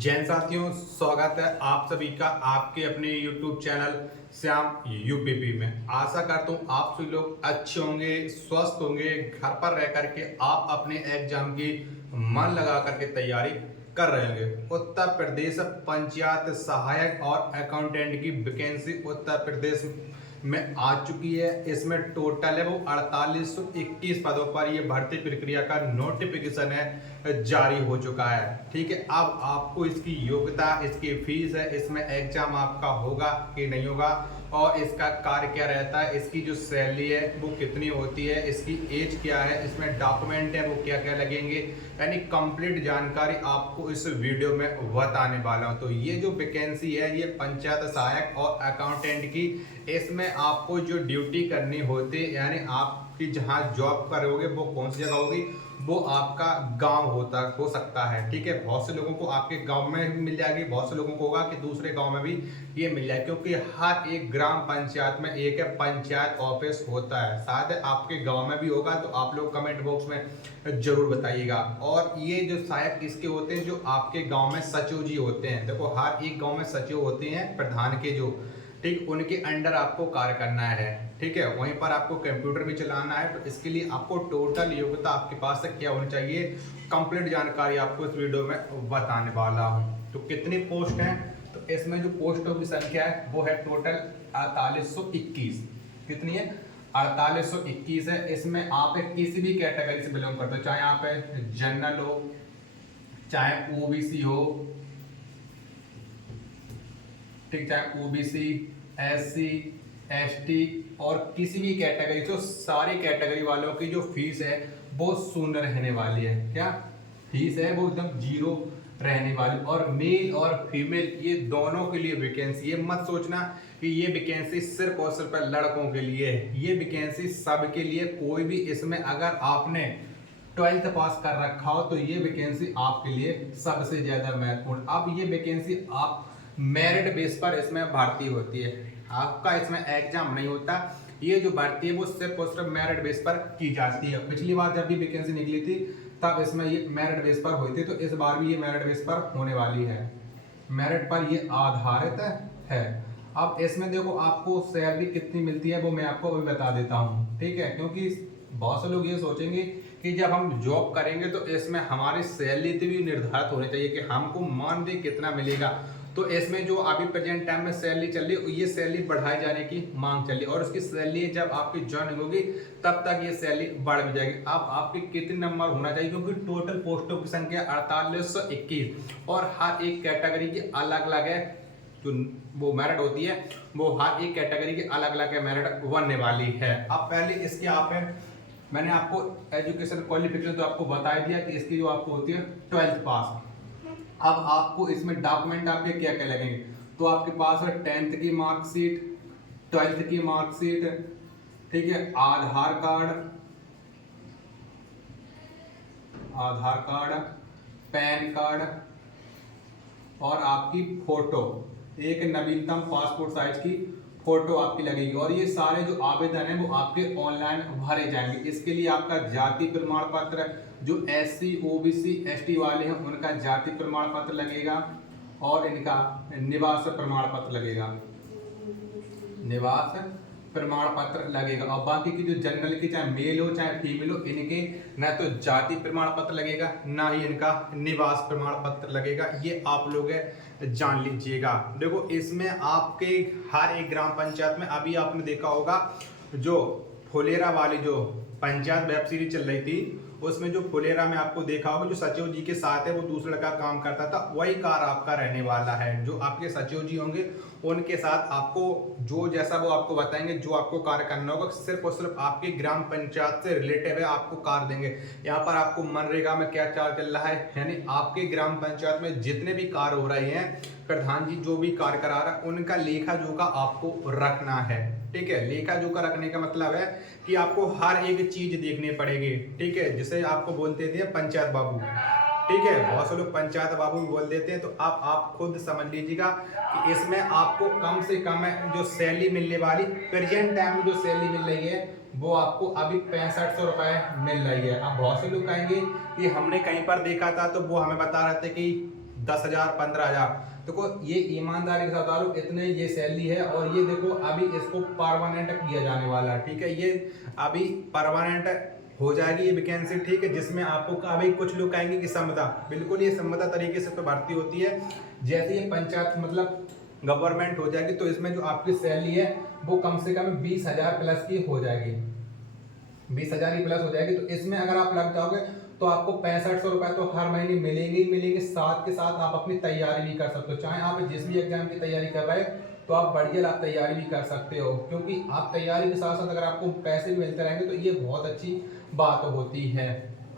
जैन साथियों, स्वागत है आप सभी का आपके अपने YouTube चैनल श्याम यूपीपी में। आशा करता हूँ आप सभी लोग अच्छे होंगे, स्वस्थ होंगे। घर पर रह करके आप अपने एग्जाम की मन लगा करके तैयारी कर रहे होंगे। उत्तर प्रदेश पंचायत सहायक और अकाउंटेंट की वैकेंसी उत्तर प्रदेश में आ चुकी है। इसमें टोटल है वो 4821 पदों पर ये भर्ती प्रक्रिया का नोटिफिकेशन है जारी हो चुका है। ठीक है, अब आपको इसकी योग्यता, इसकी फीस है, इसमें एग्जाम आपका होगा कि नहीं होगा और इसका कार्य क्या रहता है, इसकी जो सैलरी है वो कितनी होती है, इसकी एज क्या है, इसमें डॉक्यूमेंट है वो क्या क्या लगेंगे, यानी कंप्लीट जानकारी आपको इस वीडियो में बताने वाला हूं। तो ये जो वैकेंसी है ये पंचायत सहायक और अकाउंटेंट की, इसमें आपको जो ड्यूटी करनी होती है, यानी आपकी जहां जॉब करोगे वो कौन सी जगह होगी, वो आपका गांव हो सकता है। ठीक है, बहुत से लोगों को आपके गांव में भी मिल जाएगी, बहुत से लोगों को होगा कि दूसरे गांव में भी ये मिल जाए, क्योंकि हर एक ग्राम पंचायत में एक पंचायत ऑफिस होता है। शायद आपके गांव में भी होगा, तो आप लोग कमेंट बॉक्स में जरूर बताइएगा। और ये जो सहायक इसके होते हैं, जो आपके गाँव में सचिव जी होते हैं। देखो, हर एक गाँव में सचिव होते हैं, प्रधान के जो, ठीक, उनके अंडर आपको कार्य करना है। ठीक है, वहीं पर आपको कंप्यूटर भी चलाना है। तो इसके लिए आपको टोटल योग्यता आपके पास क्या होनी चाहिए, कंप्लीट जानकारी आपको इस वीडियो में बताने वाला हूं। तो कितनी पोस्ट हैं, तो इसमें जो पोस्टों की संख्या है वो है टोटल 4821। कितनी है? 4821 है। इसमें आप किसी भी कैटेगरी से बिलोंग करते हो, चाहे आप जनरल हो, चाहे ओबीसी हो, ठीक, चाहे ओबीसी, एससी, एसटी और किसी भी कैटेगरी, तो सारी कैटेगरी वालों की जो फीस है वो शून्य रहने वाली है। क्या फीस है वो एकदम जीरो रहने वाली। और मेल और फीमेल ये दोनों के लिए वैकेंसी। ये मत सोचना कि ये वैकेंसी सिर्फ और सिर्फ लड़कों के लिए है, ये वैकेंसी सबके लिए। कोई भी इसमें अगर आपने 12th पास कर रखा हो तो ये वैकेंसी आपके लिए सबसे ज्यादा महत्वपूर्ण। अब ये वैकेंसी आप मेरिट बेस पर इसमें भर्ती होती है, आपका इसमें एग्जाम नहीं होता। ये जो भर्ती है वो सिर्फ और सिर्फ मेरिट बेस पर की जाती है। पिछली बार जब भी वैकेंसी निकली थी तब इसमें ये मेरिट बेस पर हुई थी, तो इस बार भी ये मेरिट बेस पर होने वाली है, मेरिट पर ये आधारित है। अब इसमें देखो आपको सैलरी कितनी मिलती है वो मैं आपको अभी बता देता हूँ। ठीक है, क्योंकि बहुत से लोग ये सोचेंगे कि जब हम जॉब करेंगे तो इसमें हमारी सैलरी भी निर्धारित होनी चाहिए कि हमको मानदेय कितना मिलेगा। तो इसमें जो अभी प्रेजेंट टाइम में सैलरी चल रही, ये सैलरी बढ़ाए जाने की मांग चल रही, और उसकी सैलरी जब आपकी ज्वाइनिंग होगी तब तक ये सैलरी बढ़ भी जाएगी। अब आपके कितने नंबर होना चाहिए, क्योंकि टोटल पोस्टों की संख्या 4821 और हर एक कैटेगरी की अलग अलग है। जो वो मेरिट होती है वो हर एक कैटेगरी की अलग अलग मेरिट बनने वाली है। अब पहले इसके आप है, मैंने आपको एजुकेशन क्वालिफिकेशन तो आपको बता दिया कि इसकी जो आपको होती है 12th पास। अब आपको इसमें डॉक्यूमेंट आपके क्या क्या लगेंगे, तो आपके पास है 10th की मार्कशीट, 12th की मार्कशीट, ठीक है, आधार कार्ड, पैन कार्ड और आपकी फोटो, एक नवीनतम पासपोर्ट साइज की फोटो आपकी लगेगी। और ये सारे जो आवेदन है वो आपके ऑनलाइन भरे जाएंगे। इसके लिए आपका जाति प्रमाण पत्र, जो एससी, ओबीसी, एसटी वाले हैं उनका जाति प्रमाण पत्र लगेगा और इनका निवास प्रमाण पत्र लगेगा, निवास प्रमाण पत्र लगेगा। और बाकी की जो जनरल की, चाहे मेल हो चाहे फीमेल हो, इनके ना तो जाति प्रमाण पत्र लगेगा ना ही इनका निवास प्रमाण पत्र लगेगा। ये आप लोग जान लीजिएगा। देखो, इसमें आपके हर एक ग्राम पंचायत में, अभी आपने देखा होगा जो फुलेरा वाली जो पंचायत वेब सीरीज चल रही थी, उसमें जो फुलेरा में आपको देखा होगा जो सचिव जी के साथ है वो दूसरे लड़का काम करता था, वही कार आपका रहने वाला है। जो आपके सचिव जी होंगे उनके साथ आपको जो जैसा वो आपको बताएंगे, जो आपको कार्य करना होगा सिर्फ और सिर्फ आपके ग्राम पंचायत से रिलेटेड है, आपको कार्य देंगे। यहाँ पर आपको मनरेगा में क्या चार्ज चल रहा है, यानी आपके ग्राम पंचायत में जितने भी कार्य हो रहे हैं, प्रधान जी जो भी कार्य करा रहा है उनका लेखा जोखा आपको रखना है। ठीक है, लेखा जोखा रखने का मतलब है कि आपको हर एक चीज देखनी पड़ेगी। ठीक है, जिसे आपको बोलते थे पंचायत बाबू। ठीक है, बहुत से लोग पंचायत बाबू भी बोल देते हैं। तो आप खुद समझ लीजिएगा कि इसमें आपको कम से कम जो सैलरी मिलने वाली, प्रेजेंट टाइम में जो सैलरी मिल रही है वो आपको अभी 6500 रुपए मिल रही है। अब बहुत से लोग कहेंगे कि हमने कहीं पर देखा था तो वो हमें बता रहे थे कि 10,000 15,000। देखो ये ईमानदारी के साथ बता रहा हूं, इतने ये सैलरी है। और ये देखो अभी इसको परमानेंट किया जाने वाला है, ठीक है। ये अभी परमानेंट हो जाएगी ये वैकेंसी, ठीक है। जिसमें आपको अभी कुछ लोग कहेंगे कि समता, बिल्कुल ये समता तरीके से तो भर्ती होती है। जैसे ये पंचायत मतलब गवर्नमेंट हो जाएगी तो इसमें जो आपकी सैलरी है वो कम से कम 20,000 प्लस की हो जाएगी, 20,000 की प्लस हो जाएगी। तो इसमें अगर आप लग जाओगे तो आपको 6500 रुपए तो हर महीने मिलेंगे ही मिलेंगे। साथ के साथ आप अपनी तैयारी भी कर सकते हो, चाहे आप जिस भी एग्जाम की तैयारी कर रहे हैं तो आप बढ़िया आप तैयारी भी कर सकते हो, क्योंकि आप तैयारी के साथ साथ अगर आपको पैसे भी मिलते रहेंगे तो ये बहुत अच्छी बात होती है।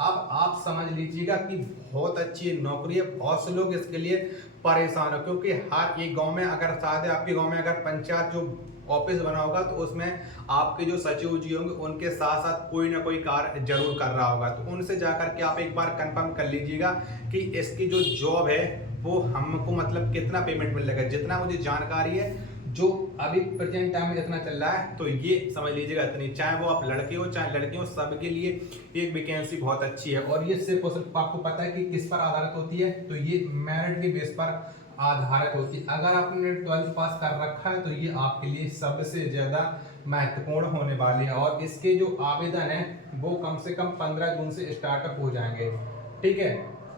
अब आप समझ लीजिएगा कि बहुत अच्छी नौकरी है। बहुत से लोग इसके लिए परेशान हो, क्योंकि हर एक गांव में अगर शायद आपके गांव में अगर पंचायत जो ऑफिस बना होगा तो उसमें आपके जो सचिव जी होंगे उनके साथ साथ कोई ना कोई कार्य जरूर कर रहा होगा। तो उनसे जाकर के आप एक बार कंफर्म कर लीजिएगा कि इसकी जो जॉब है वो हमको मतलब कितना पेमेंट मिलेगा। जितना मुझे जानकारी है जो अभी प्रेजेंट टाइम में जितना चल रहा है तो ये समझ लीजिएगा इतनी, चाहे वो आप लड़के हो चाहे लड़की हो, सबके लिए एक वैकेंसी बहुत अच्छी है। और ये सिर्फ और सिर्फ आपको पता है कि किस पर आधारित होती है, तो ये मेरिट के बेस पर आधारित होती है। अगर आपने 12th पास कर रखा है तो ये आपके लिए सबसे ज्यादा महत्वपूर्ण होने वाली है। और इसके जो आवेदन है वो कम से कम 15 जून से स्टार्टअप हो जाएंगे, ठीक है।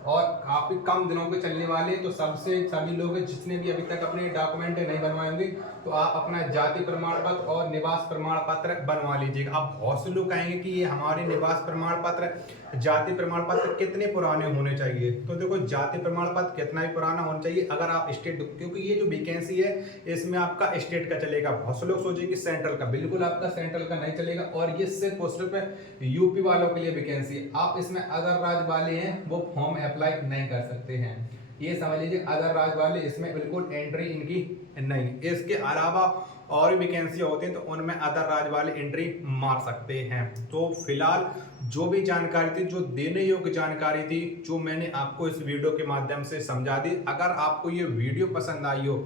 और काफी कम दिनों के चलने वाले, तो सबसे सभी लोग जिसने भी अभी तक अपने डॉक्यूमेंट नहीं बनवाए होंगे तो आप अपना जाति प्रमाण पत्र और निवास प्रमाण पत्र बनवा लीजिएगा। अब बहुत से लोग कहेंगे कि ये हमारे निवास प्रमाण पत्र जाति प्रमाण पत्र कितने पुराने होने चाहिए। तो देखो जाति प्रमाण पत्र कितना ही पुराना होना चाहिए अगर आप स्टेट, क्योंकि ये जो वैकेंसी है इसमें आपका स्टेट का चलेगा। बहुत से लोग सोचे कि सेंट्रल का, बिल्कुल आपका सेंट्रल का नहीं चलेगा। और ये सिर्फ और सिर्फ यूपी वालों के लिए वैकेंसी है। आप इसमें अदर राज्य वाले हैं वो फॉर्म अप्लाई नहीं कर सकते हैं, ये समझ लीजिए। अदर राज्य वाले इसमें बिल्कुल एंट्री इनकी नहीं। इसके अलावा और भी वैकेंसी होती हैं तो उनमें अदर राज्य वाले एंट्री मार सकते हैं। तो फिलहाल जो भी जानकारी थी, जो देने योग्य जानकारी थी, जो मैंने आपको इस वीडियो के माध्यम से समझा दी। अगर आपको ये वीडियो पसंद आई हो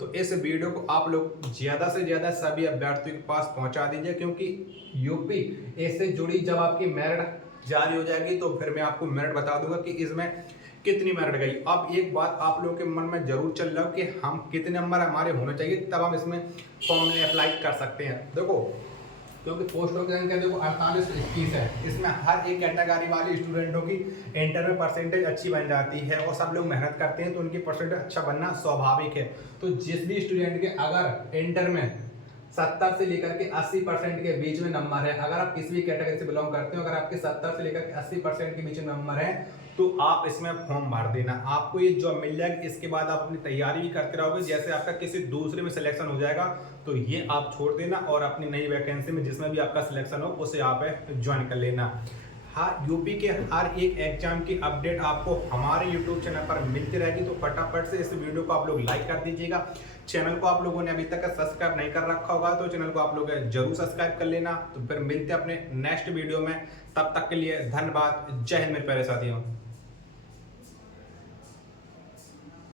तो इस वीडियो को आप लोग ज्यादा से ज्यादा सभी अभ्यर्थियों के पास पहुंचा दीजिए, क्योंकि यूपी इससे जुड़ी जब आपकी मेरिट जारी हो जाएगी तो फिर मैं आपको मेरिट बता दूंगा कि इसमें कितनी मेरिट गई। अब एक बात आप लोगों के मन में जरूर चल रहा हो कि हम कितने नंबर हमारे होने चाहिए तब हम इसमें फॉर्म में अप्लाई कर सकते हैं। देखो क्योंकि पोस्ट ऑफ का देखो 48-21 है, इसमें हर एक कैटेगरी वाले स्टूडेंटों की इंटर में परसेंटेज अच्छी बन जाती है और सब लोग मेहनत करते हैं तो उनकी परसेंटेज अच्छा बनना स्वाभाविक है। तो जिस भी स्टूडेंट के अगर इंटर में 70 से लेकर के 80% के बीच में नंबर है, अगर आप किसी भी कैटेगरी से बिलोंग करते हो, अगर आपके 70 से लेकर के 80% के बीच में नंबर है तो आप इसमें फॉर्म भर देना, आपको ये जॉब मिल जाएगी। इसके बाद आप अपनी तैयारी भी करते रहोगे। जैसे आपका किसी दूसरे में सिलेक्शन हो जाएगा तो ये आप छोड़ देना और अपनी नई वैकेंसी में जिसमें भी आपका सिलेक्शन हो उसे आप ज्वाइन कर लेना। हाँ, यूपी के हर एक एग्जाम की अपडेट आपको हमारे यूट्यूब चैनल पर मिलती रहेगी। तो फटाफट से इस वीडियो को आप लोग लाइक कर दीजिएगा। चैनल को आप लोगों ने अभी तक सब्सक्राइब नहीं कर रखा होगा तो चैनल को आप लोग जरूर सब्सक्राइब कर लेना। तो फिर मिलते हैं अपने नेक्स्ट वीडियो में, तब तक के लिए धन्यवाद। जय हिंद मेरे प्यारे साथियों।